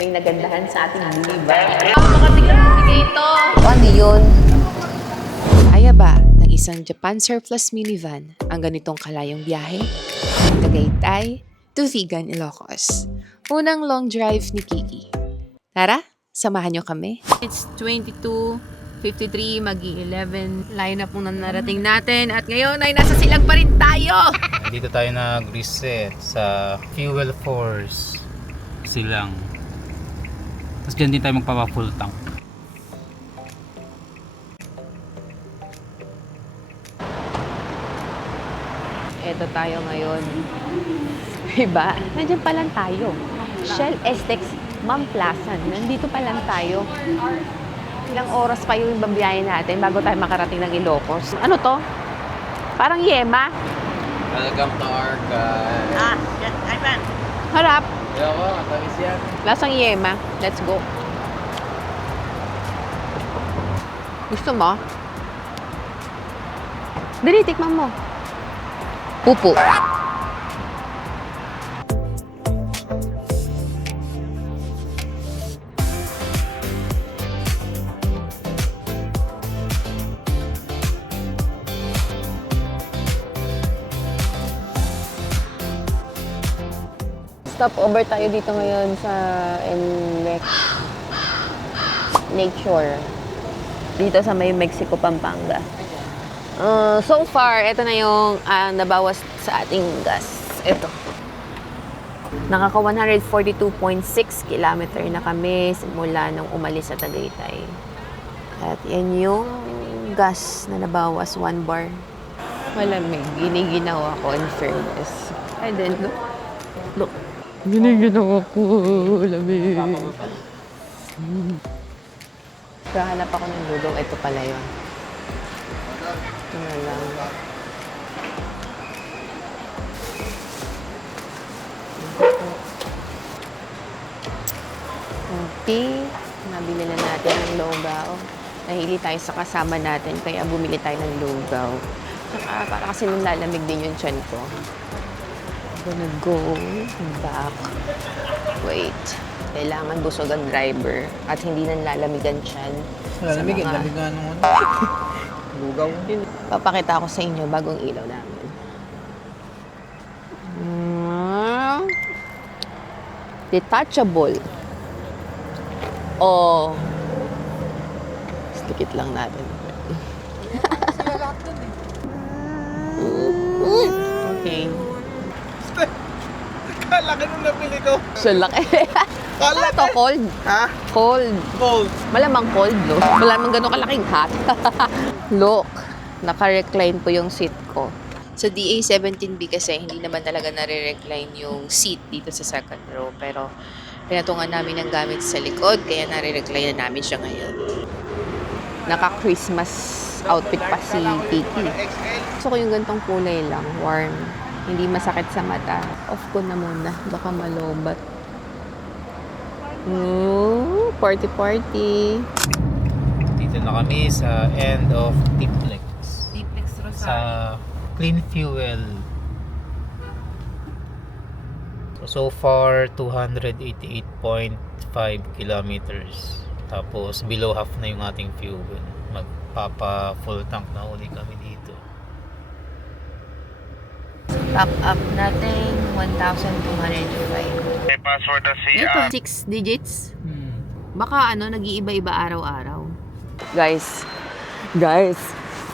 may nagandahan sa ating minivan. Makatigan ito. Ano yun? Kaya ba ng isang Japan surplus minivan ang ganitong kalayong biyahe? Tagaytay to Vigan, Ilocos. Unang long drive ni Kiki. Tara, samahan niyo kami. It's 22:53, mag-11 line up muna narating natin at ngayon ay nasa silang pa rin tayo. Dito tayo nag-reset sa Fuel Force Silang. Tapos dyan din tayo magpapa-full tank. Eto tayo ngayon. Diba? Nandiyan pa lang tayo. Shell Estex Mamplasan. Nandito pa lang tayo. Ilang oras pa yung babiyahe natin bago tayo makarating ng Ilocos. Ano to? Parang yema. Welcome to our guys. Yes, Ivan. Harap. Ayoko, matamis yan. Lasang yema. Let's go. Gusto mo? Dali, tikman mo. Pupo. Stop over tayo dito ngayon sa Lake Shore. Dito sa may Mexico, Pampanga. So far, ito na yung nabawas sa ating gas. Ito. Nakaka 142.6 kilometer na kami simula nung umalis sa Tagaytay. At yan yung gas na nabawas, 1 bar. Malamig. Giniginaw ako in fairness. I didn't look. Giniginaw ako. Lamig. Kahanap ako ng dudong. Ito pala yun. Ito na lang. Okay. Nabili na natin ng lugaw. Nahili tayo sa kasama natin, kaya bumili tayo ng lugaw. Saka para kasi nung lalamig din yung tiyan ko. I'm gonna go back. Wait. Kailangan busog ang driver at hindi nang lalamigan tiyan. Lalamig, lamig nga nung lugaw. Papakita ko sa inyo bagong ilaw namin. Detachable. Oh. Stikit lang natin. Okay. Kalaki nung napili ko. So, laki. Ano to? Cold? Ha? Cold. Cold. Malamang cold, no? Malamang gano'ng kalaking hot. Look, naka-recline po yung seat ko. Sa DA17B kasi, hindi naman talaga nare-recline yung seat dito sa second row. Pero, pinatungan namin ng gamit sa likod, kaya nare-recline na namin siya ngayon. Naka-Christmas outfit pa si Tiki. Gusto ko yung gantong kulay lang, warm. Hindi masakit sa mata. Off ko na muna, baka malobat. Ooh, party. Dito na kami sa end of Tiplex. Deeplex Sa Clean Fuel. So far, 288.5 kilometers. Tapos below half na yung ating fuel. Magpapa full tank na uli kami dito. Top up natin, 1,205. Password na si Ito, 6 digits. Baka nag-iiba-iba araw-araw. Guys,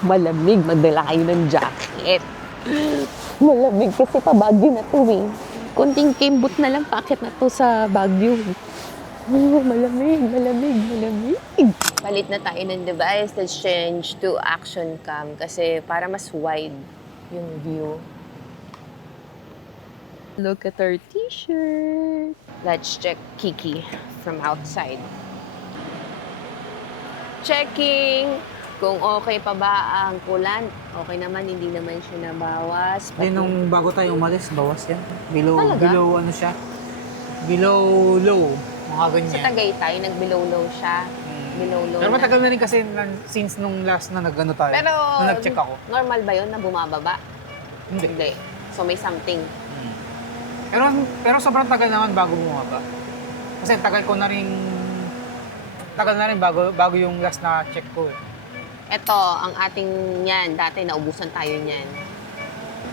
malamig. Magdala kayo ng jacket. Malamig kasi pa Baguio na to eh. Kunting kimbot na lang, packet na to sa Baguio. Oh, malamig. Palit na tayo ng device. Let's change to action cam kasi para mas wide yung view. Look at our t-shirt. Let's check Kiki from outside. Checking kung okay pa ba ang coolant. Okay naman, hindi naman siya nabawas. Hindi, nung bago tayo umalis, bawas yan. Talaga? Below ano siya? Below low. Mga ganyan. Sa Tagaytay, nag-below low siya. Below low Pero na. matagal na rin kasi since nung last na nag-ano tayo. Pero, nung nag-check ako. normal ba yun na bumababa? Hindi. So, may something. Pero sobrang tagal naman bago bumaba. Kasi tagal na rin bago yung last na check ko. Ito, ang ating yan. Dati naubusan tayo niyan.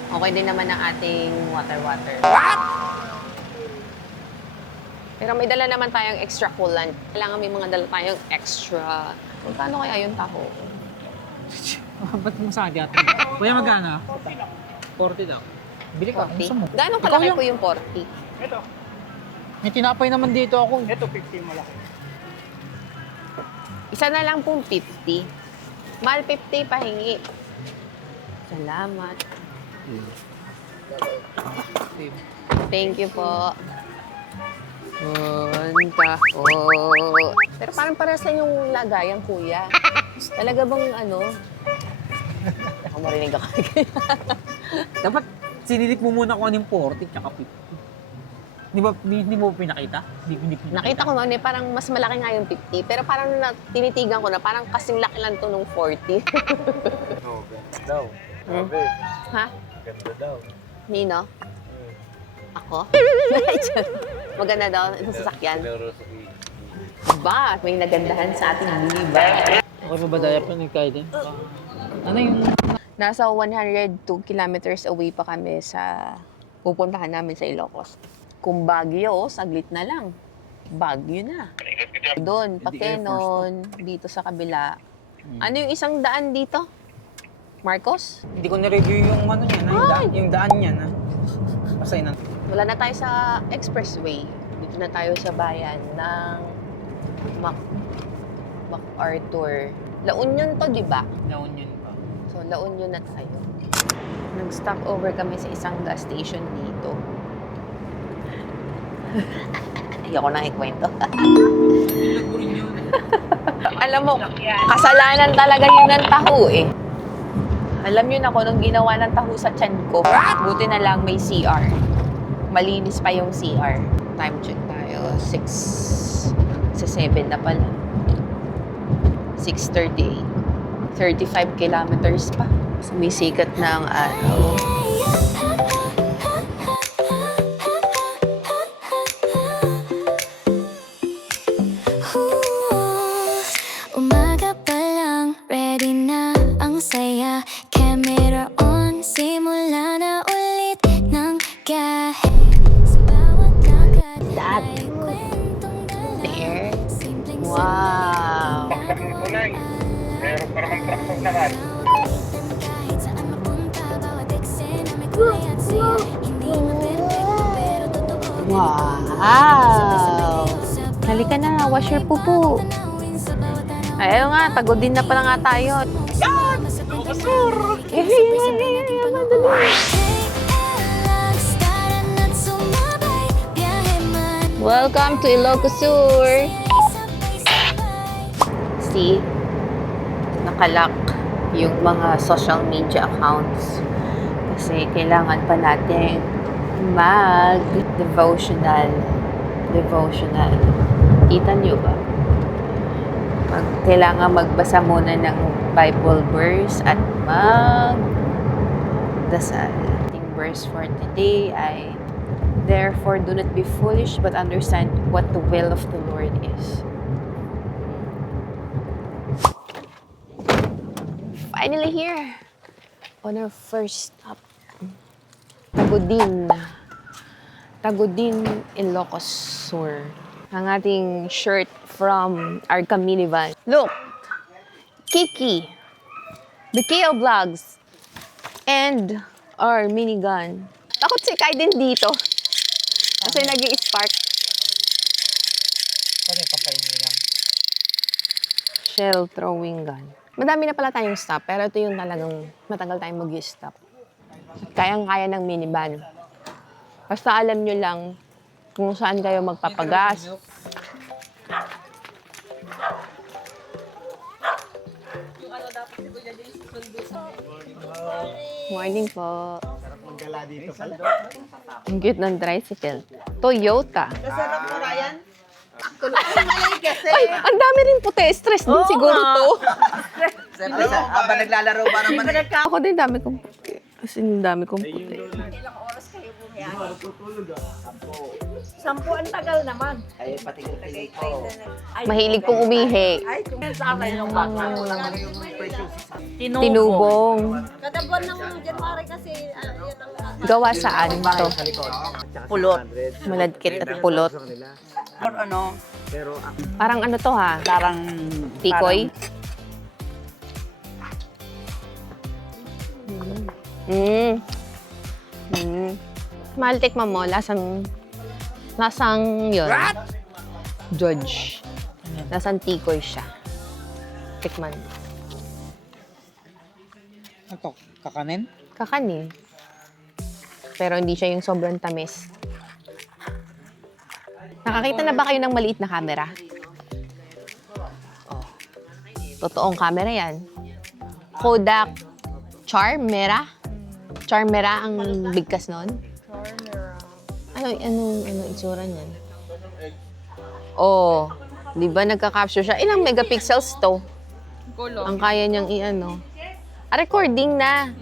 Okay din naman ang ating water. Pero may dala naman tayong extra coolant. Kailangan may mga dala tayong extra. Magkano kaya yung taho? Ba't mo sa akin dati? Kuya, magkano? 40 daw. Bili ka. 40? Gusto mo? Gano'ng Ikaw kalaki yung- po yung 40? May tinapay naman dito ako. Ito, 50 malaki. Isa na lang pong 50. Mahal 50 pahingi. Salamat. Thank you po. Taho. Pero parang parehas lang yung lagayan, kuya. Talaga bang ano? Ako marinig ako. Dapat sinilip mo muna kung ano yung 40 tsaka 50. Hindi mo pinakita? Hindi Nakita ko noon eh, parang mas malaki nga yung 50. Pero parang tinitigan ko na, parang kasing laki lang to nung 40. Oo, ganda daw. Hmm? Sabi, Ha? ganda daw. Nino? Ako? Maganda daw itong sasakyan. Laro sa Ba, may nagandahan sa ating minivan. Okay pa ba daya pa ni Kaiden? Ano yung... Nasa 102 kilometers away pa kami sa pupuntahan namin sa Ilocos. Kung Baguio, saglit na lang. Baguio na. Doon, Pakenon, dito sa kabila. Ano yung isang daan dito? Marcos? Hindi ko na-review yung ano niya, yung daan niya na. Pasay na. Wala na tayo sa expressway. Dito na tayo sa bayan ng MacArthur. La Union to, di ba? La Union pa. So, La Union na tayo. Nag-stop over kami sa isang gas station dito. Ayoko nang ikwento. Alam mo, kasalanan talaga yun ng taho eh. Alam yun ako, nung ginawa ng taho sa tiyan ko, buti na lang may CR. Malinis pa yung CR. Time check tayo, 6 sa 7 na pala. 6:38. 35 kilometers pa. Sumisikat na ang araw. Umaga pa lang, ready na ang saya. Camera on, simula na ulit ng gahe. Sa bawat lakad That ay kwentong dala. there. Simpleng Wow! Meron pa naman traksyon naman. kahit saan mapunta, bawat eksena may kulay at saya. Hindi ma-perfecto pero totoo. Wow! Halika na, wash your pupu. Tanawin sa bawat araw. Ayaw nga, tagodin na pala nga tayo. Welcome to Ilocos Sur! See? Nakalock yung mga social media accounts. Kasi kailangan pa natin mag-devotional. Kita niyo ba? Kailangan magbasa muna ng Bible verse at magdasal. Ating verse for today ay, therefore, do not be foolish, but understand what the will of the Lord is. Finally here, on our first stop, Tagudin, Ilocos Sur. Ang ating shirt from our minivan. Look, Kiki, the KL Vlogs, and our minigun. Takot si Kai din dito. Kasi nag-i-spark. Pwede papainin lang. Shell throwing gun. Madami na pala tayong stop, pero ito yung talagang matagal tayong mag-stop. Kayang-kaya ng minivan. Basta alam nyo lang kung saan kayo magpapagas. Morning po. Maggala dito pala. Ang cute ng tricycle. Toyota. Sarap mo, Ryan. Ay, ang dami rin puti. Stress din siguro to. Siyempre, habang naglalaro ba naman? Ako din dami kong puti. As in, dami kong puti. 10 ang tagal naman. Ay, patigil-tigil ko. Mahilig pong umihi. Ay, kung sa akin yung bata. Tinubong. Kada buwan ng January kasi, yun ang Gawa saan to? pulot. Maladkit at pulot. Or ano, Parang ano to ha? parang Tikoy? Mm. Mm. Mahal tikman mo, lasang yun. Judge. Lasang tikoy siya. Tikman. Ito, kakanin? Kakanin. Pero hindi siya yung sobrang tamis. Nakakita na ba kayo ng maliit na camera? Oh. Totoong camera yan. Kodak Charmera? Charmera ang bigkas nun? Anong itsura niyan? Oh, di ba nagka-capture siya? Ilang megapixels to? Ang kaya niyang i-ano. Recording na.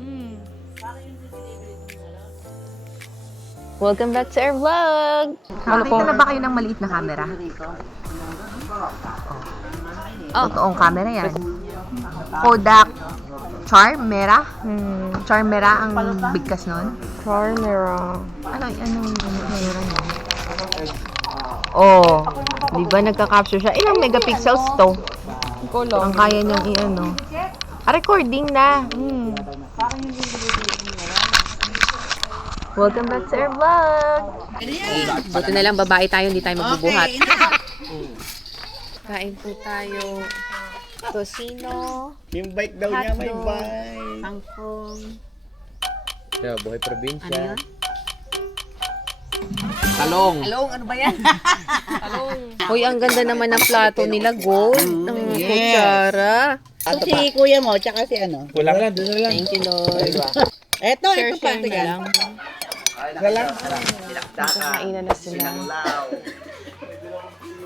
Welcome back to our vlog! Nakakita na ba kayo ng maliit na camera? Oh. Totoong camera yan. Kodak Charmera? Charmera ang bigkas nun? Charmera. Anong itsura niyan? Oh, di ba nagka-capture siya? Ilang megapixels to? Ang kaya niyang i-ano. Recording na. Welcome back to our vlog! Buti na lang babae tayo, hindi tayo magbubuhat. Kain po tayo. Tosino, Yung bike daw niya, may hotdog, bike. kangkong. Yeah, buhay probinsya. Ano yun? Talong. Talong, ano ba yan? Hoy, ang ganda naman ng plato nila. Gold. Ang kutsara. Ito si kuya mo, tsaka si ano. Kulang lang, doon na lang. Thank you, Lord. Ito pa. Share na lang. Kulang. Nakakainan na sila.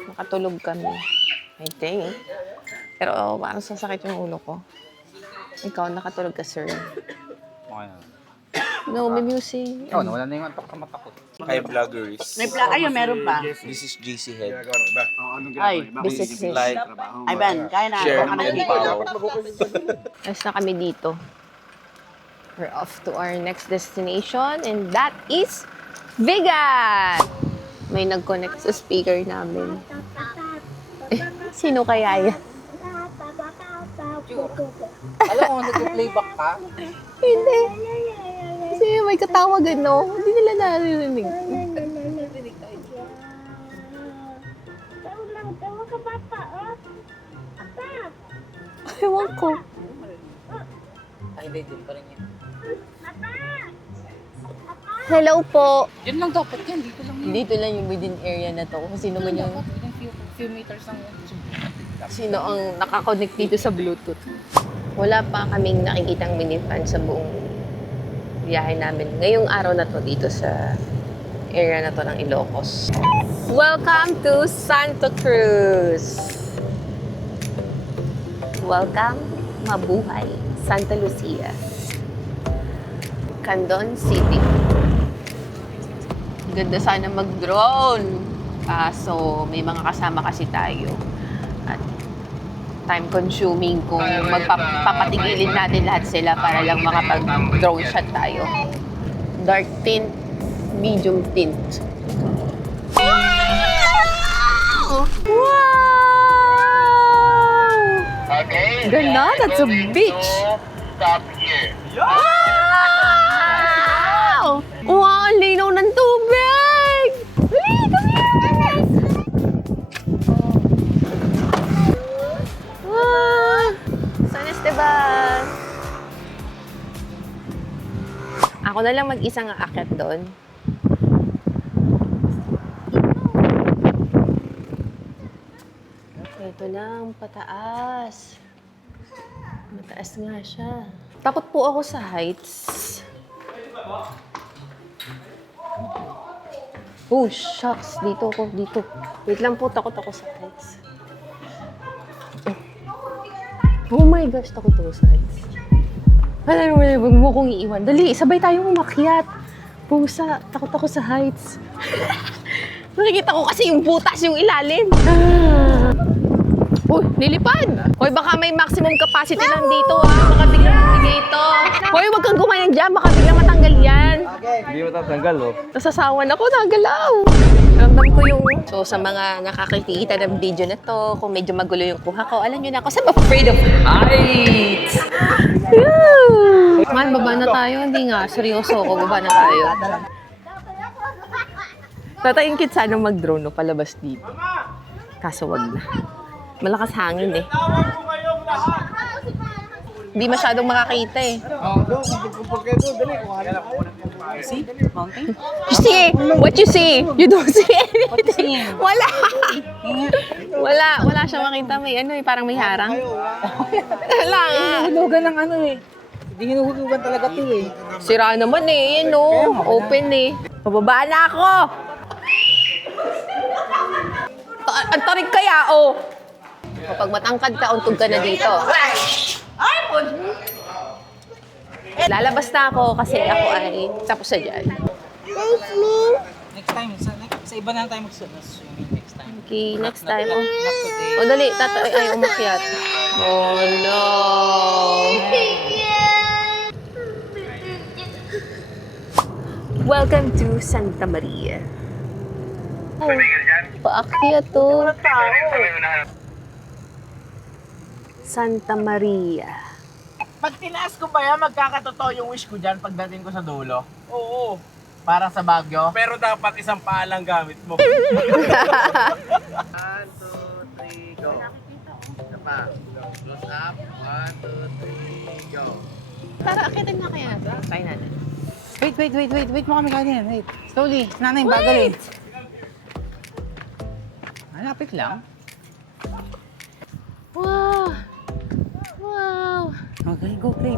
Makatulog kami. I think. Pero parang sasakit yung ulo ko. Ikaw, nakatulog ka, sir. Okay na. No, may music. Oh, wala na yung antok ka matakot. Hi, vloggers. May ayun, meron pa. This is JC Head. Ay, Business. Like, ay Ben, kaya na. share, Baka and nandito. follow. Alas na kami dito. We're off to our next destination and that is Vigan! May nag-connect sa speaker namin. Sino kaya yan? Alam mo, nag-playback ka? Hindi. Kasi may katawagan, no? Hindi nila naririnig. Ewan ko. Ay, hindi pa rin yan. Hello po. Yan lang dapat yan, dito lang yun. Dito lang yung within area na to. Kasi sino man yung... Few meters lang yun. Sino ang nakakonect dito sa Bluetooth. Wala pa kaming nakikitang minifan sa buong biyahe namin. Ngayong araw na to dito sa area na to ng Ilocos. Welcome to Santa Cruz! Welcome, mabuhay, Santa Lucia. Candon City. Ganda sana mag-drone. So, may mga kasama kasi tayo. At time-consuming kung magpapatigilin natin lahat sila para lang makapag-drone shot tayo. Dark tint, medium tint. Wow! Okay. Ganda, that's a beach. Stop here. Wow! Wow, ang linaw ng tubig! Dali, come here! Wow! San Esteban! Ako na lang mag-isang aakyat doon. Ito lang, pataas. Mataas nga siya. Takot po ako sa heights. Oh, shucks. Dito ako, dito. Wait lang po, takot ako sa heights. Oh my gosh, takot ako sa heights. Wala, wag mo kong iiwan. Dali, sabay tayong umakyat. Pusa, takot ako sa heights. Nakikita ko kasi yung butas, yung ilalim. Uy, nilipad! Hoy, baka may maximum capacity lang dito Baka biglang matigay ito. Hoy, wag kang gumayan dyan. Baka biglang matanggal yan. Hindi mo tatanggal, oh. Nasasawan ako, nagalaw. Ramdam ko yung... So, sa mga nakakikita ng video na to, kung medyo magulo yung kuha ko, alam nyo na ako, I'm afraid of heights! Man, baba na tayo. Hindi nga, seryoso ako. Baba na tayo. Tatayong kit sana mag-drone no, palabas dito. Kaso wag na. Malakas hangin eh. Hindi masyadong makakita eh. See? Mountain? You see? What you see? You don't see anything. Wala. Wala siyang makita. May ano eh, parang may harang. Wala nga. Hinuhulugan ng ano eh. Hindi hinuhulugan talaga to eh. Sira naman eh. Yan o. Open eh. Pababa na ako. Ang tarik kaya oh. Kapag matangkad ka, untog ka na dito. Lalabas na ako kasi ako ay tapos na dyan. Next time, sa iba na tayo mag-swimming next time. Okay, next time. Not today. O dali, ay umakyat. Oh no! Welcome to Santa Maria. Oh, paakyat to. Santa Maria. Pag tinaas ko ba yan, magkakatotoo yung wish ko dyan pagdating ko sa dulo? Oo. Para sa Baguio? Pero dapat isang paa lang gamit mo. 1, 2, 3, go. Isa pa. Close up. 1, 2, 3, go. Tara, akitin na kaya. Try natin. Wait mo kami kanina. Wait. Slowly. Nanay, bagal eh. Malapit lang. Wow! Wow! Okay, go play.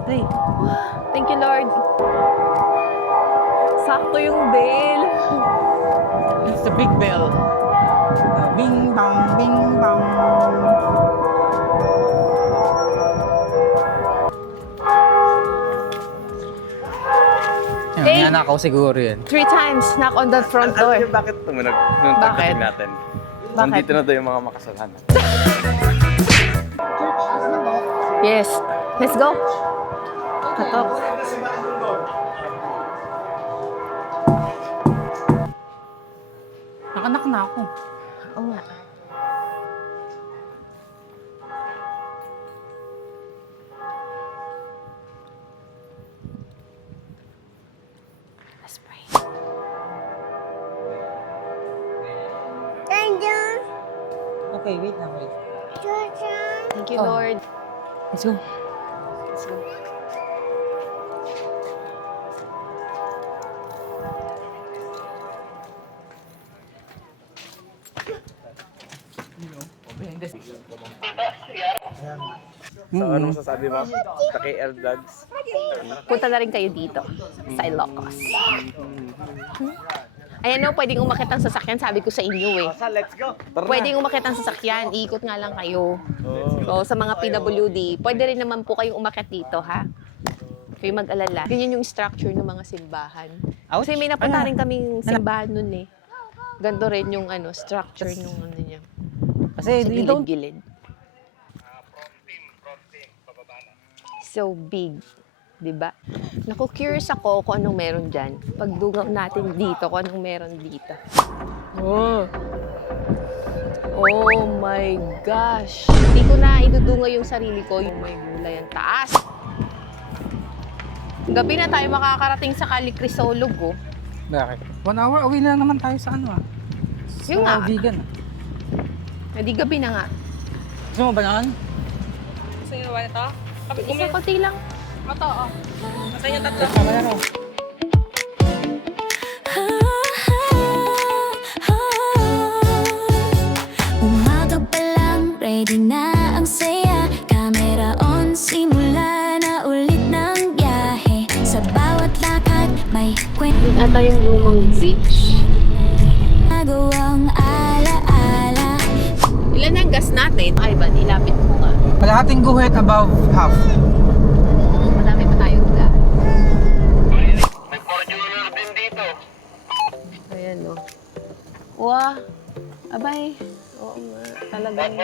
Thank you, Lord. Sakto yung bell. It's the big bell. Bing bang, bing bang. Hey. Yan, nakaw siguro yan. 3 times knock on the front door. Bakit tumunog nung Bakit? tagdating natin? Bakit? Nandito na daw yung mga makasalanan. Yes. Let's go. Katok. Nakanak na ako. Oo nga. Let's pray. Okay, wait na, wait. Thank you, Oh. Lord. Let's go. Let's go. So, anong masasabi mo? Sa KL Vlogs? Punta na rin kayo dito sa Ilocos. Ayan no, pwedeng umakit ang sasakyan. Sabi ko sa inyo eh. Let's go! Tara Pwedeng umakit ang sasakyan. Iikot nga lang kayo. So, sa mga PWD, pwede rin naman po kayong umakit dito, ha? Kayo mag-alala. Ganyan yung structure ng mga simbahan. Kasi may napunta rin kaming simbahan nun eh. Ganto rin yung structure nung ano niya. Kasi Sa you don't... gilid-gilid. So big. Diba? Naku, curious ako kung anong meron dyan. Pagdugaw natin dito, kung anong meron dito. Oh my gosh. Hindi ko na idudungaw yung sarili ko. Yung may gulay ang taas. Gabi na tayo makakarating sa Kali Crisolog, oh. Bakit? 1 hour, uwi na naman tayo sa ano ah. Yung nga. Vegan. Hindi gabi na nga. Gusto mo ba naman? Sa'yo ba ito? Isa konti lang. Ito, oh. Sa'yo tatlo. Tama na ako. Umaga pa lang, ready na ang saya. Camera on, simula na ulit ng biyahe. Sa bawat lakad, may kwento. Ata yung lumang beach. Nagawang alaala. Ilan ang gas natin? Ay ba, nilapit mo nga. Kalahating guhit above half. Madami pa tayong gas. May Fortuner din dito. Wah. Abay. Oo nga. Talagang.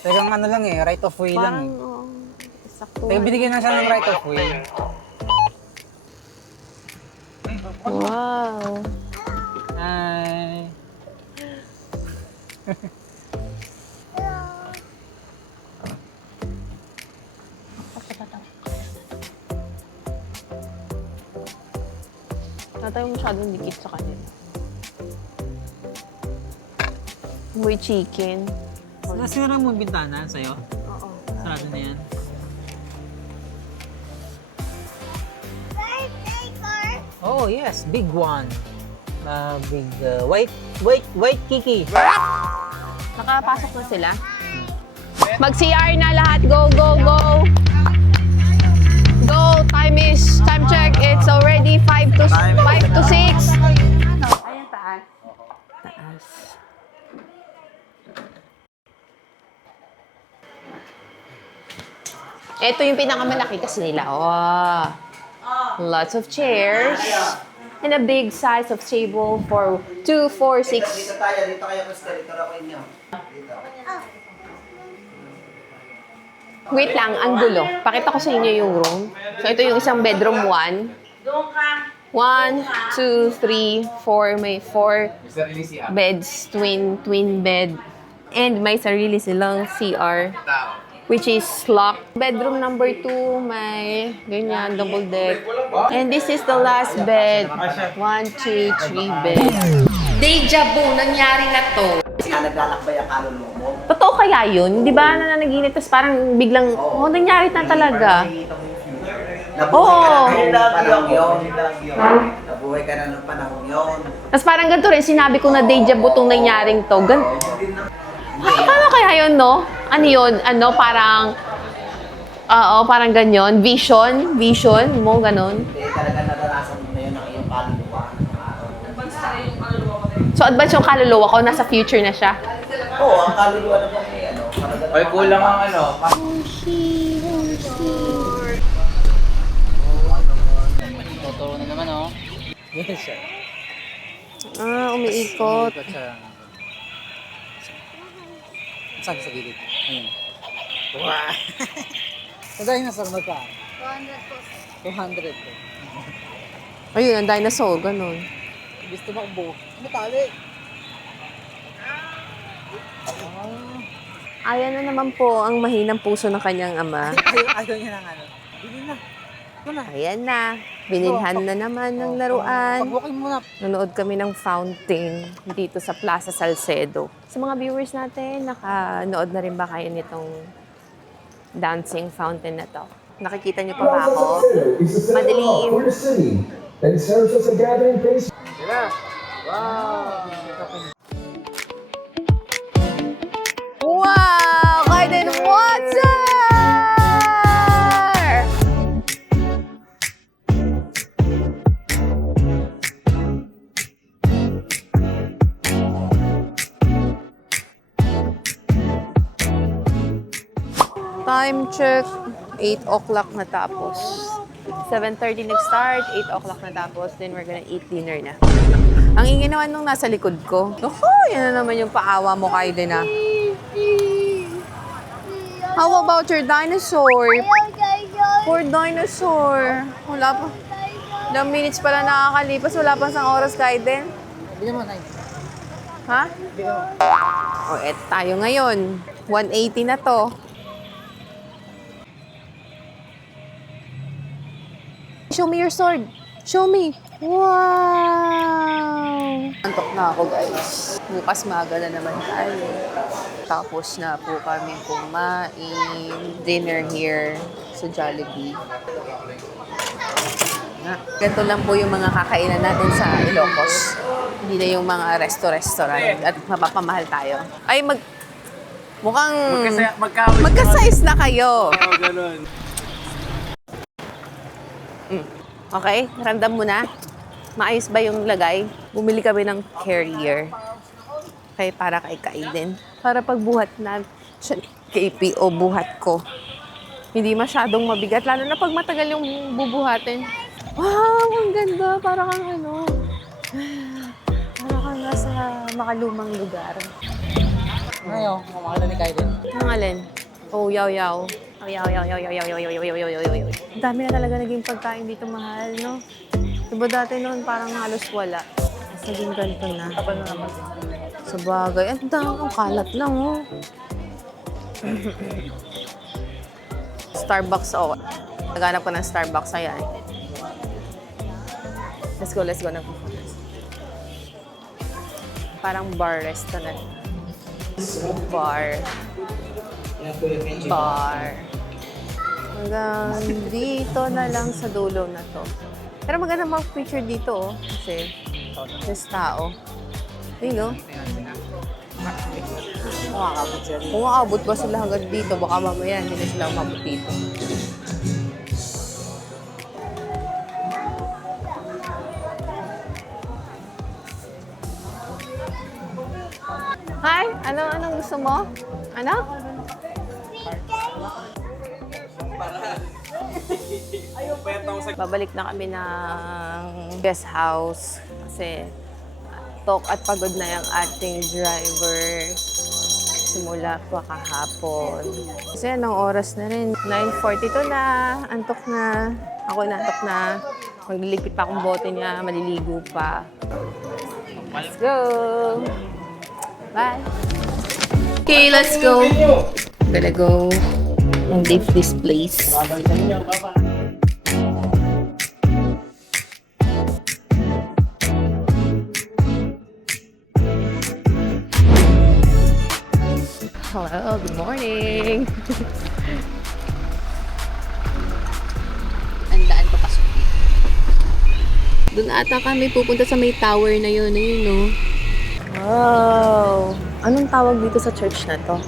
Talagang ano lang eh, right of way lang Parang, eh. oo. Sakto. Kaya binigyan na siya ng right of way. Wow. Ay. Natay mo masyadong dikit sa kanya. May chicken. Nasira mo yung bintana sa'yo? Oo. Sarado na yan. Oh yes, big one. Big white Kiki. Nakapasok na sila. Mag-CR na lahat. Go, go, go. Go. Time check. It's already 5 to 6. Ayan, taas. Taas. Ito yung pinakamalaki kasi nila. Oh. Lots of chairs. And a big size of table for 2, 4, 6. Dito kayo, Crystal. Dito ako inyo. Dito. Wait lang, ang gulo. Pakita ko sa inyo yung room. So, ito yung isang bedroom 1. 1, 2, 3, 4. May 4 beds, twin bed. And may sarili silang CR, which is locked. Bedroom number 2, may ganyan, double deck. And this is the last bed. 1, 2, 3 bed. Deja vu, nangyari na to. Naglalakbay ang kaluluwa mo. Totoo kaya yun? Di ba nananaginip, tapos parang biglang, nangyari na talaga. Oo. Nabuhay ka na ng panahon yun. Tapos parang ganito rin, sinabi ko na deja vu tong nangyaring to. Paano kaya yun, no? Ano yun? Ano, parang, parang ganyan. Vision mo, ganon. Hindi talaga naranasan mo na yun ang iyong kaluluwa. So, advance yung kaluluwa ko, nasa future na siya. Oo, ang kaluluwa naman eh, Ay, kulang ang ano. Totoo na naman oh. Yes sir. Umiikot. Saan sa gilid? Ayun. Wow! Sa dinosaur magkaan? 200 po. Ayun, ang dinosaur, ganon. Gusto mo buo. Ano tali? Ayan na naman po ang mahinang puso ng kanyang ama. Ayaw niya ng ano. Bili na. Ito na. Ayan na. Binilhan na naman ng laruan. Pag-walking muna. Nanood kami ng fountain dito sa Plaza Salcedo. Sa mga viewers natin, nakanood na rin ba kayo nitong dancing fountain na to? Nakikita niyo pa ba ako? Madilim. And serves as a gathering place. Wow! Garden water! Time check, 8 o'clock na tapos. 7:30 nag-start, 8 o'clock na tapos, then we're gonna eat dinner na. Ang ingay naman nung nasa likod ko. Oho, yan na naman yung paawa mo kayo din ah. How about your dinosaur? Poor dinosaur. Wala pa. Ilang minutes pala nakakalipas, wala pa sang oras kahit din. Bili mo, Nay. Ha? O, eto tayo ngayon. 180 na to. Show me your sword. Show me. Wow! Antok na ako, guys. Bukas maaga na naman tayo. Tapos na po kami kumain. Dinner here sa Jollibee. Ganito lang po yung mga kakainan natin sa Ilocos. Hindi na yung mga resto-restaurant at mapapamahal tayo. Ay, mukhang magka-size na kayo. Oo, ganun. Okay, ramdam mo na. Maayos ba yung lagay? Bumili kami ng carrier. Okay, para kay Kaiden. Para pagbuhat na siya KP o buhat ko. Hindi masyadong mabigat, lalo na pag matagal yung bubuhatin. Wow, ang ganda. Para kang ano. Para kang nasa makalumang lugar. Ngayon, kumakala ni Kylie. Ang alin? Oh, yaw-yaw. Oh, yaw-yaw. Ang dami na talaga naging pagkain dito mahal, no? Diba dati noon parang halos wala. Mas naging ganito na. Sa bagay. Ang dami, ang kalat lang, oh. Starbucks, oh. Naghanap ko ng Starbucks, ayan. Let's go. Parang bar restaurant. Bar. Hanggang dito na lang sa dulo na to. Pero maganda mag-picture dito, oh. Kasi there's tao. Ayun, oh. Kung makakabot ba sila hanggang dito, baka mamaya hindi na sila umabot dito. Hi! Anong gusto mo? Ano? Babalik na kami ng guest house kasi talk at pagod na yung ating driver simula pa kahapon. Kasi anong oras na rin? 9:42 na. Antok na. Ako inantok na. Magliligpit pa akong bote niya. Maliligo pa. Let's go! Bye! Okay, let's go. I'm gonna go and leave this place. Hello, good morning. Ang daan papasok dito. Doon ata kami pupunta sa may tower na yun. Ayun, no? Wow! Anong tawag dito sa church na to?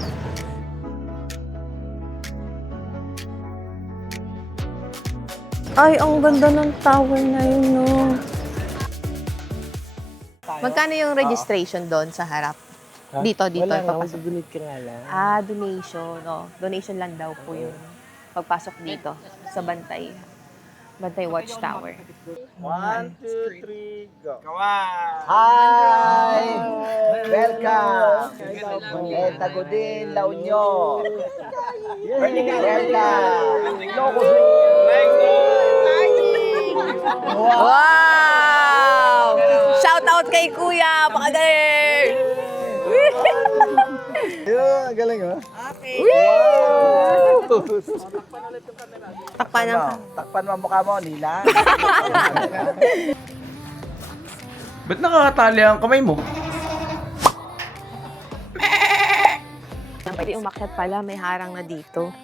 Ay, ang ganda ng tower na yun, no? Magkano yung registration doon sa harap? Dito. Wala nga, Papasok. mag-donate ka nga lang. Ah, donation. No? Donation lang daw po yun. Pagpasok dito sa Bantay. Bantay Watchtower. 1, 2, 3, go. Hi! Welcome! Tagudin, La Union. Wow! Shout out kay Kuya! Pakagaling! Yun, galing oh. Takpan ng... Takpan mo ang mukha mo, Nila. Ba't nakakatali ang kamay mo? Pwede umakyat pala, may harang na dito.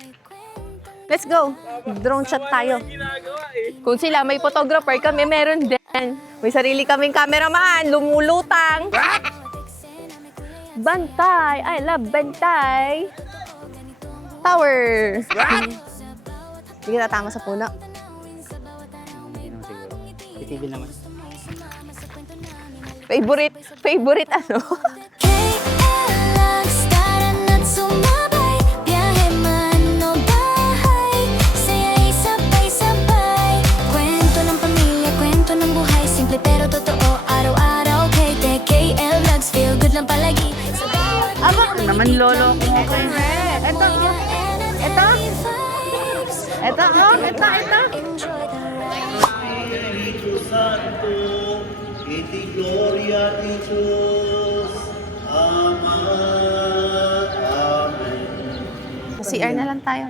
Let's go! Drone shot tayo. Kung sila may photographer, kami meron din. May sarili kaming cameraman, lumulutang. Bantay! I love Bantay! Tower! Hindi ka tatama sa puno. Hindi naman siguro. Titigil naman. Favorite ano? KL Lagstaran at sumabay, biyahe man o bahay, saya'y sabay-sabay. Kwento ng pamilya, kwento ng buhay, simple pero totoo, araw-araw. KL Vlogs, feel good lang palagi. Aba, naman lolo ko. Ito. Enjoy the ride. CR na lang tayo.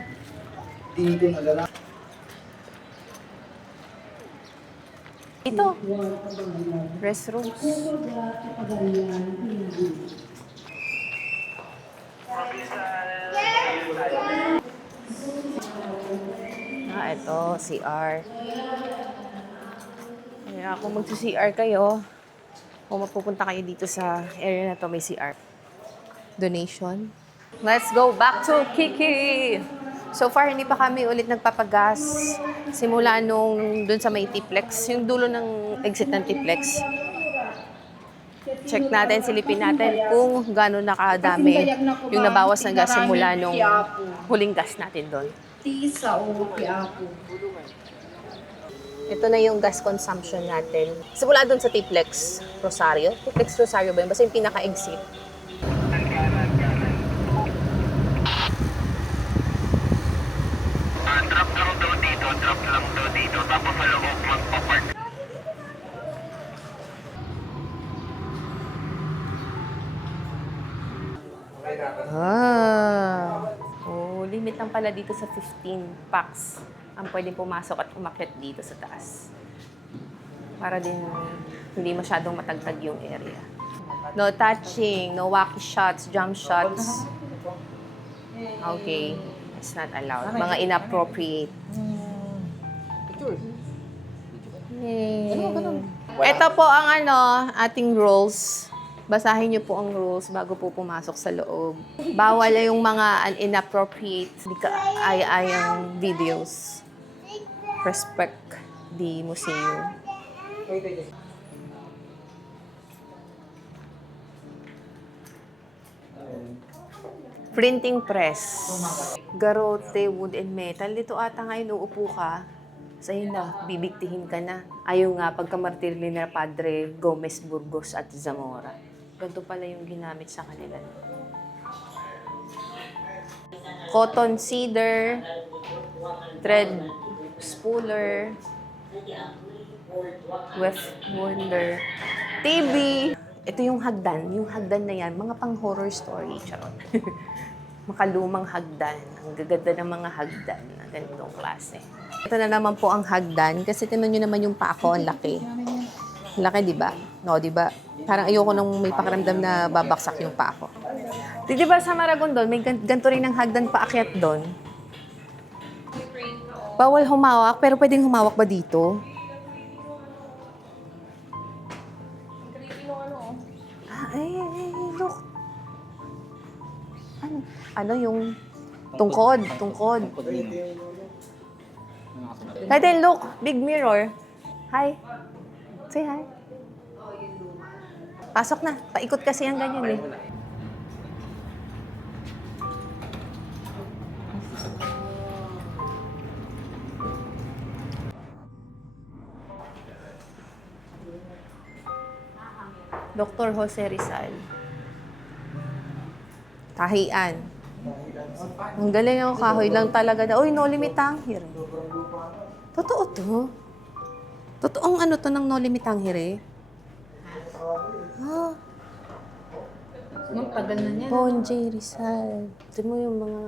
Ito. Restrooms. Ito, CR. Kaya kung magsi-CR kayo, kung mapupunta kayo dito sa area na to, may CR. Donation. Let's go back to Kiki! So far, hindi pa kami ulit nagpapagas. Simula nung dun sa may Tiplex, yung dulo ng exit ng Tiplex. Check natin, silipin natin kung gano'n nakadami yung nabawas ng gas simula nung huling gas natin doon. Tisa o Quiapo. Ito na yung gas consumption natin. Simula doon sa Tiplex Rosario. Tiplex Rosario ba yun? Basta yung pinaka-exit. Drop lang daw dito. Tapos sa loob magpapark. Limit lang pala dito sa 15 packs ang pwedeng pumasok at umakyat dito sa taas. Para din hindi masyadong matagtag yung area. No touching, no wacky shots, jump shots. Okay. It's not allowed. Mga inappropriate. Yay. Ito po ang ating rules. Basahin niyo po ang rules bago po pumasok sa loob. Bawal yung mga inappropriate, ayang videos. Respect the museum. Printing press. Garote, wood and metal. Dito ata ngayon, uupo ka. Sa'yo na, bibiktihin ka na. Ayaw nga pagkamartir ni Padre Gomez Burgos at Zamora. Ganito pala yung ginamit sa kanila. Cotton cedar, thread spooler, weft wonder, TV. Ito yung hagdan. Yung hagdan na yan, mga pang horror story. Charot. Makalumang hagdan. Ang gaganda ng mga hagdan na ganitong klase. Ito na naman po ang hagdan. Kasi tinan nyo naman yung paa ko, ang laki. Laki, di ba? No, di ba? Parang ayoko nung may pakiramdam na babaksak yung paa ko. Di ba sa Maragondon, may ganito rin ng hagdan paakyat doon? Bawal humawak, pero pwedeng humawak ba dito? Look. Ano yung tungkod? Then look, big mirror. Hi. Say hi. Pasok na. Paikot kasi ang ganyan eh. Dr. Jose Rizal. Tahian. Ang galing ang kahoy lang talaga na, uy, no limit tanghir. Totoo to. Totoong ano to ng no limit tanghir eh. Nung tagal na niya. Ponje Rizal. Tignan mo yung mga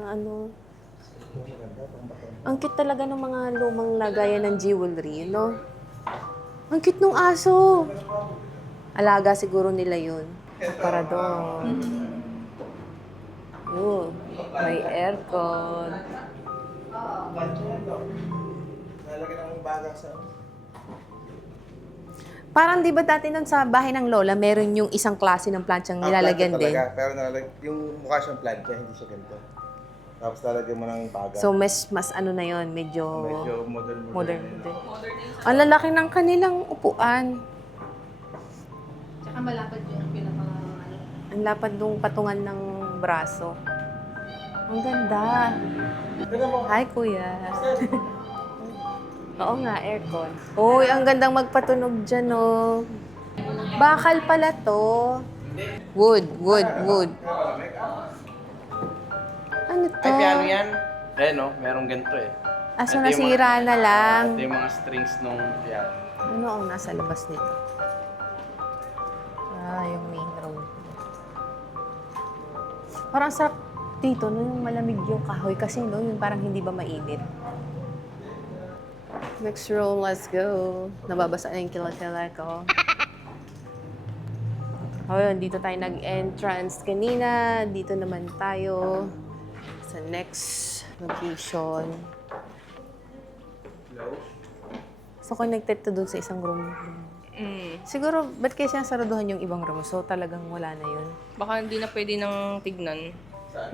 ang cute talaga ng mga lumang lagayan ng jewelry, no? Ang cute ng aso. Alaga siguro nila yun. Aparador. May aircon. Parang di ba dati nun sa bahay ng lola, meron yung isang klase ng planchang nilalagyan din? Pero yung mukha siyang plancha, hindi siya ganito. Tapos lalagyan mo ng baga. So, mas ano na yon, medyo modern. Ang lalaki ng kanilang upuan. Tsaka malapad yung pinaka... Ang lapad nung patungan ng braso. Ang ganda. Hi, kuya. Oo nga, aircon. Uy, ang gandang magpatunog dyan, oh. Bakal pala to. Wood. Ano to? Ay, piano yan. Eh, no? Merong ganito eh. Aso Ito yung nasira na lang. Ito yung mga strings nung piano. Ano ang nasa labas nito? Yung main room. Parang sarap dito, no? Yung malamig yung kahoy kasi, no? Yung parang hindi ba mainit. Next room, let's go. Nababasa na yung kila-kila ko. Ayun, dito tayo nag-entrance kanina. Dito naman tayo sa next location. So, connected to dun sa isang room. Siguro, ba't kaya sinasaraduhan yung ibang room? So, talagang wala na yun. Baka hindi na pwede nang tignan.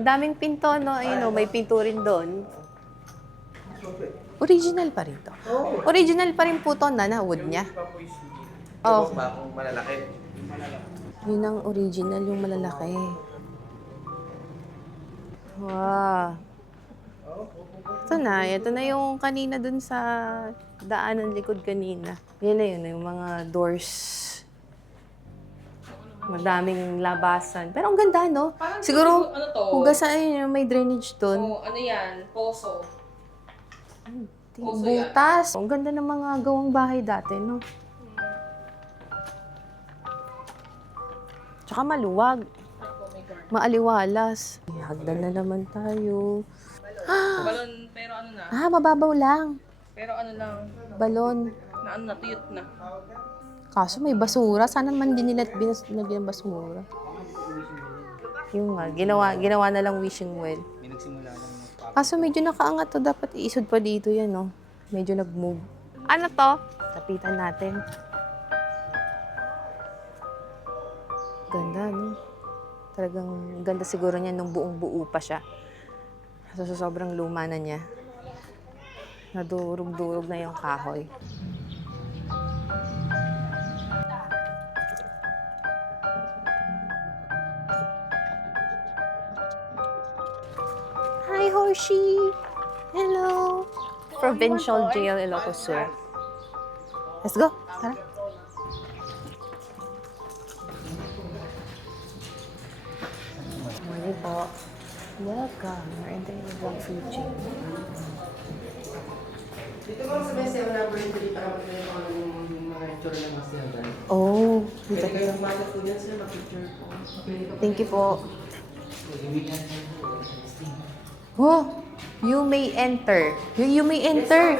Daming pinto, no? Ayun, no? May pinto rin doon. Original pa rin to. Original pa rin po to na wood niya. Oh. Bakong malalaki. Yun ang original, yung malalaki. Wow. Ito na yung kanina dun sa daanan likod kanina. Yan na yun, yung mga doors. Madaming labasan. Pero ang ganda, no? Siguro, ano to? hugasan yun, may drainage dun. Oh, ano yan? Poso. Puso Butas. Ang ganda ng mga gawang bahay dati, no? Tsaka maluwag. Maaliwalas. Hagdan na naman tayo. Balon, pero ano na? Mababaw lang. Pero ano lang, Balon. na ano na, tuyot na. Kaso may basura. Sana naman din nila binagyan ng basura. Yung nga, ginawa na lang wishing well. May nagsimula lang. Kaso medyo nakaangat to. Dapat iisod pa dito yan, no? Medyo nag-move. Ano to? Tapitan natin. Ganda, no? Talagang ganda siguro niya nung buong-buo pa siya. So, sobrang luma na niya. Nadurog-durog na yung kahoy. Hi, Hoshi! Hello! Provincial Jail, Ilocos Sur. Let's go! Tara! Morning po. Welcome. We're entering the vlog food chain. Dito ko sa best seven number dito para magkaya ko yung mga itsura ng mas yan. Oh, dito. Pwede kayong pumasok po dyan sir, mag-picture po. Thank you po. Oh, you may enter. You may enter.